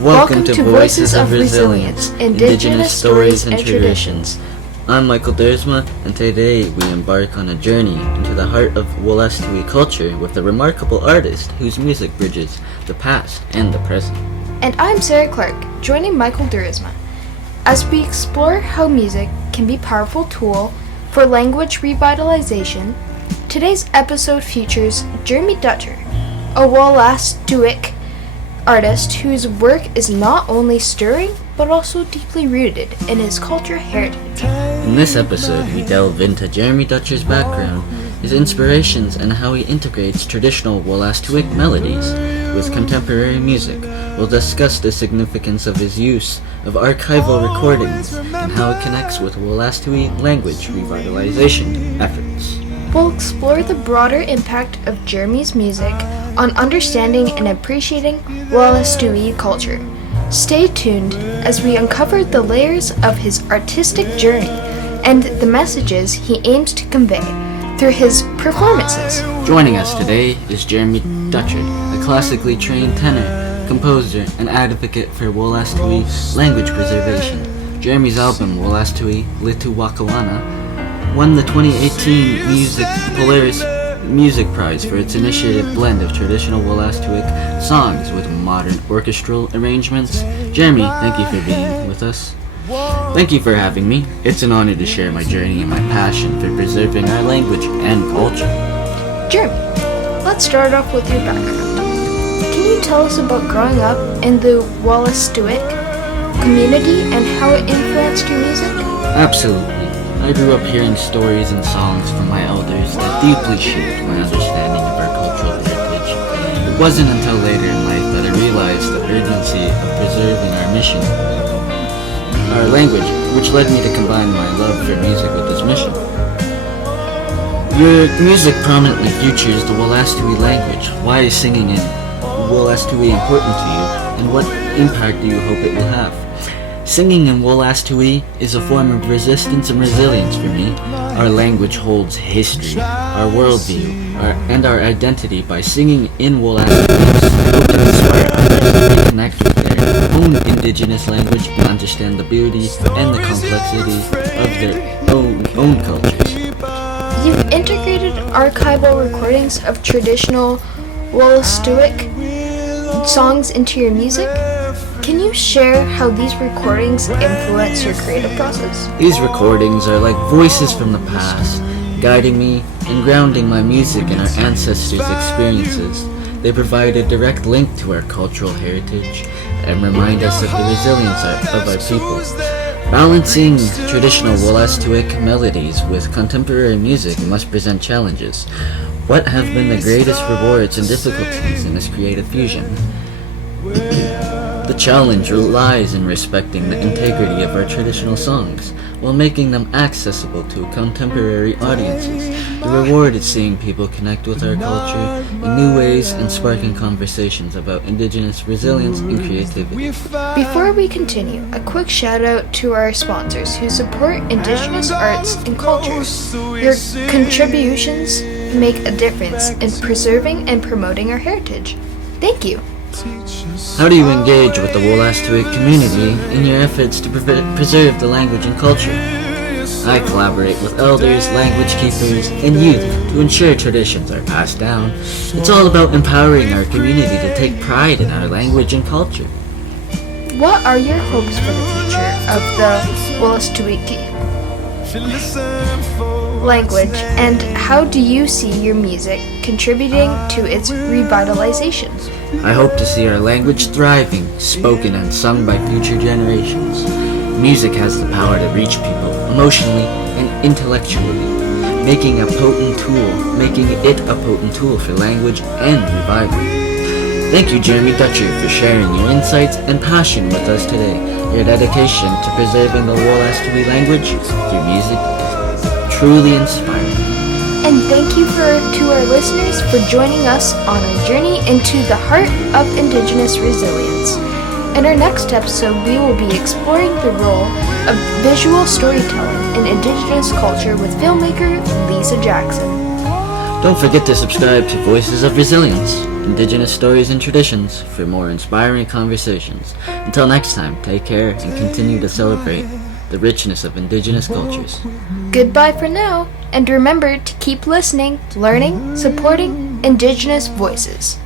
Welcome to Voices of Resilience, Indigenous Stories and Traditions. I'm Michael Duursma, and today we embark on a journey into the heart of Wolastoqey culture with a remarkable artist whose music bridges the past and the present. And I'm Sarah Clark, joining Michael Duursma, as we explore how music can be a powerful tool for language revitalization. Today's episode features Jeremy Dutcher, a Wolastoqey artist whose work is not only stirring but also deeply rooted in his cultural heritage. In this episode, we delve into Jeremy Dutcher's background, his inspirations, and how he integrates traditional Wolastoqey melodies with contemporary music. We'll discuss the significance of his use of archival recordings and how it connects with Wolastoqey language revitalization efforts. We'll explore the broader impact of Jeremy's music on understanding and appreciating Wolastoqey culture. Stay tuned as we uncover the layers of his artistic journey and the messages he aims to convey through his performances. Joining us today is Jeremy Dutcher, a classically trained tenor, composer, and advocate for Wolastoqey language preservation. Jeremy's album, Wolastoqey Litu Wakawana, won the 2018 Polaris Music Prize for its initiative blend of traditional Wolastoqey songs with modern orchestral arrangements. Jeremy, thank you for being with us. Thank you for having me. It's an honor to share my journey and my passion for preserving our language and culture. Jeremy, let's start off with your background. Can you tell us about growing up in the Wolastoqey community and how it influenced your music? Absolutely. I grew up hearing stories and songs from my elders that deeply shaped my understanding of our cultural heritage. It wasn't until later in life that I realized the urgency of preserving our mission, our language, which led me to combine my love for music with this mission. Your music prominently features the Wolastoqey language. Why is singing in Wolastoqey important to you, and what impact do you hope it will have? Singing in Wolastoqey is a form of resistance and resilience for me. Our language holds history, our worldview, and our identity. By singing in Wolastoqey, hope to inspire others to connect with their own indigenous language and understand the beauty and the complexity of their own cultures. You've integrated archival recordings of traditional Wolastoqey songs into your music. Can you share how these recordings influence your creative process? These recordings are like voices from the past, guiding me and grounding my music in our ancestors' experiences. They provide a direct link to our cultural heritage and remind us of the resilience of our people. Balancing traditional Wolastoqey melodies with contemporary music must present challenges. What have been the greatest rewards and difficulties in this creative fusion? The challenge lies in respecting the integrity of our traditional songs while making them accessible to contemporary audiences. The reward is seeing people connect with our culture in new ways and sparking conversations about Indigenous resilience and creativity. Before we continue, a quick shout out to our sponsors who support Indigenous arts and cultures. Your contributions make a difference in preserving and promoting our heritage. Thank you. How do you engage with the Wolastoqey community in your efforts to preserve the language and culture? I collaborate with elders, language keepers, and youth to ensure traditions are passed down. It's all about empowering our community to take pride in our language and culture. What are your hopes for the future of the Wolastoqey language, and how do you see your music contributing to its revitalization? I hope to see our language thriving, spoken and sung by future generations. Music has the power to reach people emotionally and intellectually, making it a potent tool for language and revival. Thank you, Jeremy Dutcher, for sharing your insights and passion with us today. Your dedication to preserving the Wolastoqey language through music is truly inspiring. And thank you to our listeners for joining us on a journey into the heart of Indigenous resilience. In our next episode, we will be exploring the role of visual storytelling in Indigenous culture with filmmaker Lisa Jackson. Don't forget to subscribe to Voices of Resilience, Indigenous stories and traditions for more inspiring conversations. Until next time, take care and continue to celebrate the richness of Indigenous cultures. Goodbye for now, and remember to keep listening, learning, supporting Indigenous voices.